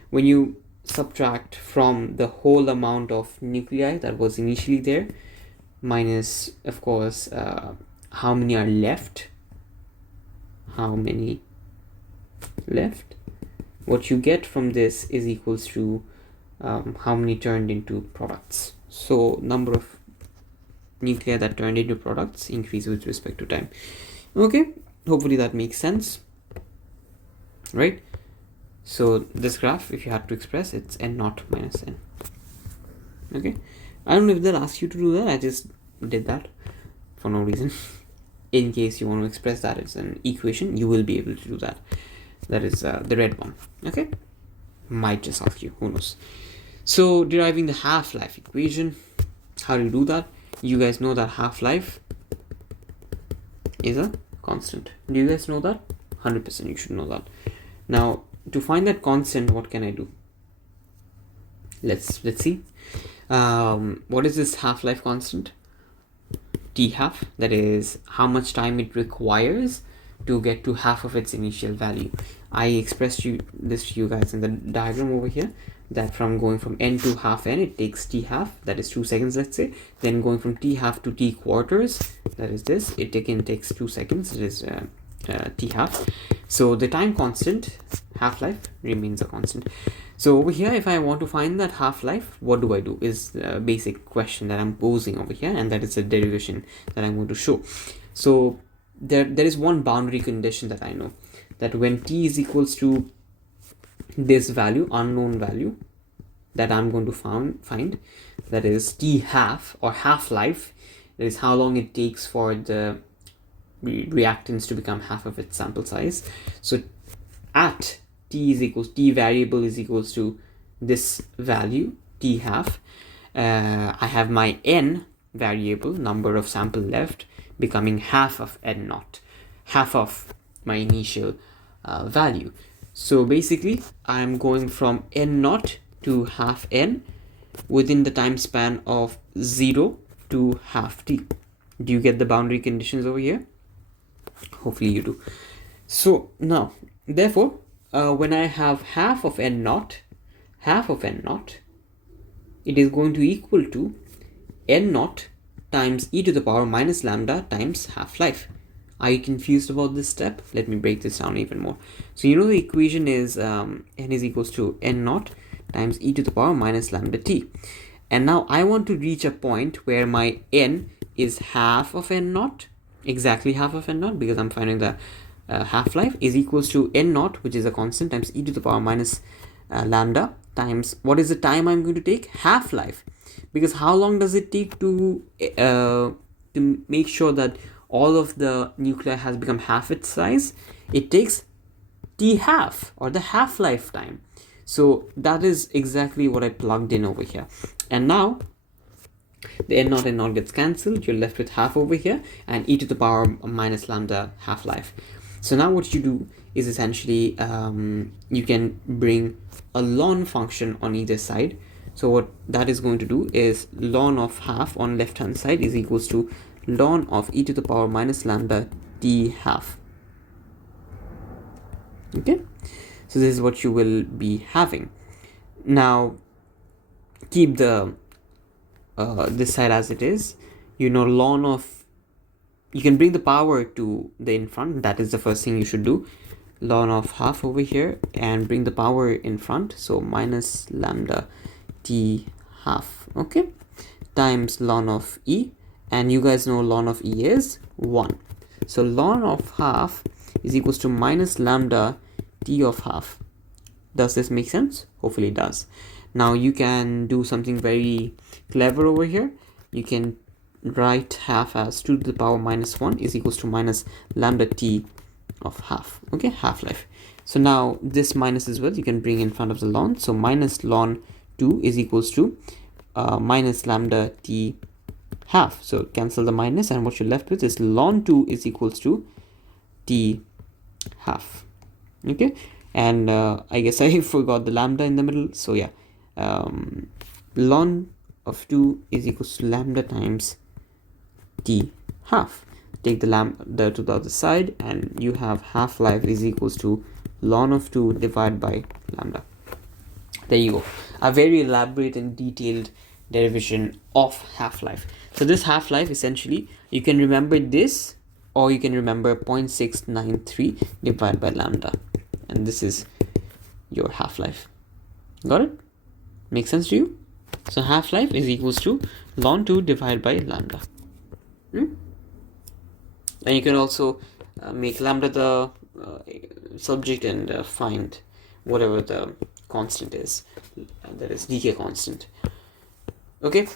when you subtract from the whole amount of nuclei that was initially there minus, of course, how many are left, what you get from this is equals to how many turned into products. So number of nuclei that turned into products increase with respect to time. Okay, hopefully that makes sense, right? So this graph, if you had to express, it's n naught minus n. Okay, I don't know if they'll ask you to do that. I just did that for no reason. In case you want to express that as an equation, you will be able to do that. That is the red one. Okay, might just ask you, who knows. So deriving the half-life equation, how do you do that? You guys know that half-life is a constant. Do you guys know that? 100% you should know that. Now to find that constant, what can I do? Let's see. What is this half-life constant? T half, that is how much time it requires to get to half of its initial value. I expressed this to you guys in the diagram over here, that from going from n to half n, it takes t half, that is 2 seconds, let's say. Then going from t half to t quarters, that is this, it again takes 2 seconds, it is t half. So the time constant, half-life, remains a constant. So over here, if I want to find that half-life, what do I do is the basic question that I'm posing over here, and that is a derivation that I'm going to show. So there is one boundary condition that I know, that when t is equals to this value, unknown value, that I'm going to find, that is t half or half-life, that is how long it takes for the reactants to become half of its sample size. So at t variable is equals to this value, t half, I have my n variable, number of sample left, becoming half of n naught, half of my initial value. So basically I'm going from n naught to half n within the time span of 0 to half t. Do you get the boundary conditions over here? Hopefully you do. So now, therefore, when I have half of n naught, it is going to equal to n naught times e to the power minus lambda times half-life. Are you confused about this step? Let me break this down even more. So you know the equation is n is equals to n naught times e to the power minus lambda t. And now I want to reach a point where my n is half of n naught, exactly half of n naught, because I'm finding the half-life, is equals to n naught, which is a constant, times e to the power minus lambda times what is the time I'm going to take? Half-life. Because how long does it take to make sure that all of the nuclei has become half its size? It takes t half, or the half-life time. So that is exactly what I plugged in over here. And now the n naught gets cancelled. You're left with half over here, and e to the power minus lambda half-life. So now what you do is essentially you can bring a ln function on either side. So what that is going to do is ln of half on left hand side is equals to ln of e to the power minus lambda t half. Okay, so this is what you will be having. Now keep the this side as it is. You know, ln of, you can bring the power to the in front. That is the first thing you should do. Ln of half over here and bring the power in front. So minus lambda t half, okay, times ln of e. And you guys know ln of e is 1. So ln of half is equals to minus lambda t of half. Does this make sense? Hopefully it does. Now you can do something very clever over here. You can write half as 2 to the power minus 1 is equals to minus lambda t of half, okay, half-life. So now this minus as well, you can bring in front of the ln. So minus ln 2 is equals to minus lambda t half. So cancel the minus, and what you're left with is ln 2 is equals to t half, okay. And I guess I forgot the lambda in the middle. So yeah, ln of 2 is equals to lambda times t half. Take the lambda to the other side, and you have half-life is equals to ln of 2 divided by lambda. There you go, a very elaborate and detailed derivation of half-life. So this half-life, essentially, you can remember this, or you can remember 0.693 divided by lambda, and this is your half-life. Got it? Make sense to you? So half-life is equals to ln 2 divided by lambda. And you can also make lambda the subject and find whatever the constant is, that is decay constant. Okay,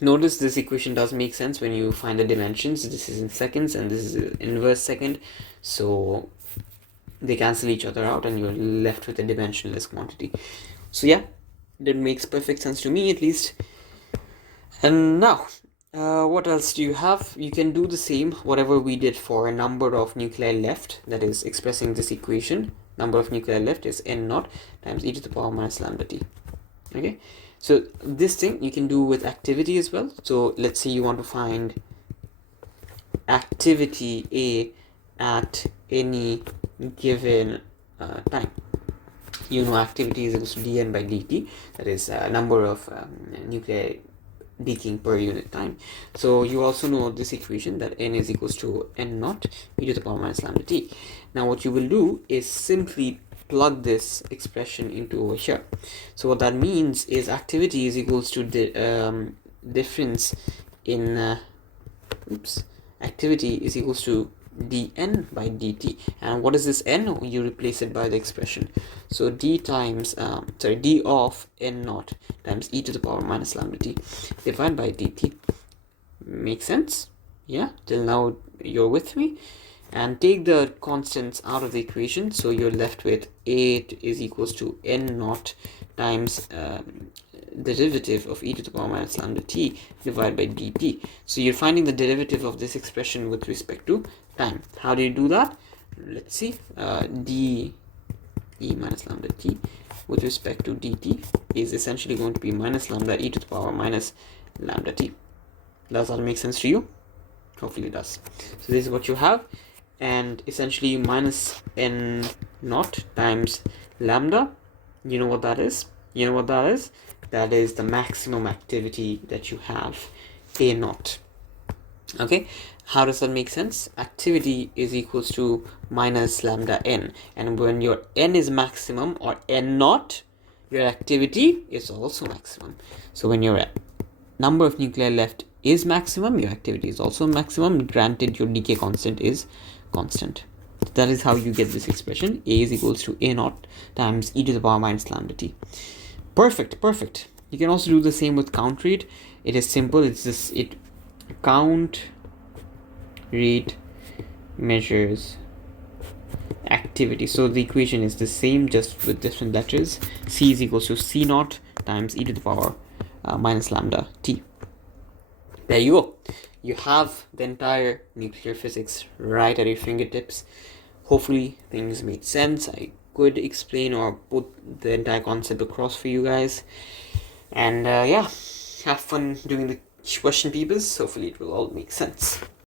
notice this equation does make sense when you find the dimensions. This is in seconds and this is inverse second, so they cancel each other out and you're left with a dimensionless quantity. So yeah, that makes perfect sense to me, at least. And now what else do you have? You can do the same, whatever we did for a number of nuclei left, that is expressing this equation. Number of nuclei left is n naught times e to the power minus lambda t. Okay, so this thing you can do with activity as well. So let's say you want to find activity A at any given time. You know, activity is equal to dn by dt, that is number of nuclei decaying per unit time. So you also know this equation, that n is equals to n naught e to the power minus lambda t. Now what you will do is simply plug this expression into over here. So what that means is activity is equals to difference in activity is equals to dn by dt. And what is this n? You replace it by the expression. So d of n naught times e to the power minus lambda t divided by dt. Make sense? Yeah, till now you're with me. And take the constants out of the equation, so you're left with 8 is equals to n naught times derivative of e to the power minus lambda t divided by dt. So you're finding the derivative of this expression with respect to time. How do you do that? Let's see. D e minus lambda t with respect to dt is essentially going to be minus lambda e to the power minus lambda t. Does that make sense to you? Hopefully it does. So this is what you have, and essentially minus n naught times lambda. You know what that is? You know what that is? That is the maximum activity that you have, a naught. Okay, how does that make sense? Activity is equals to minus lambda n, and when your n is maximum, or n naught, your activity is also maximum. So when your number of nuclei left is maximum, your activity is also maximum, granted your decay constant is constant. That is how you get this expression. A is equals to a naught times e to the power minus lambda t. Perfect. You can also do the same with count rate. It is simple. It's this, it count rate measures activity. So the equation is the same, just with different letters. C is equals to c naught times e to the power minus lambda t. There you go. You have the entire nuclear physics right at your fingertips. Hopefully things made sense. I could explain or put the entire concept across for you guys. And yeah, have fun doing the question papers. Hopefully it will all make sense.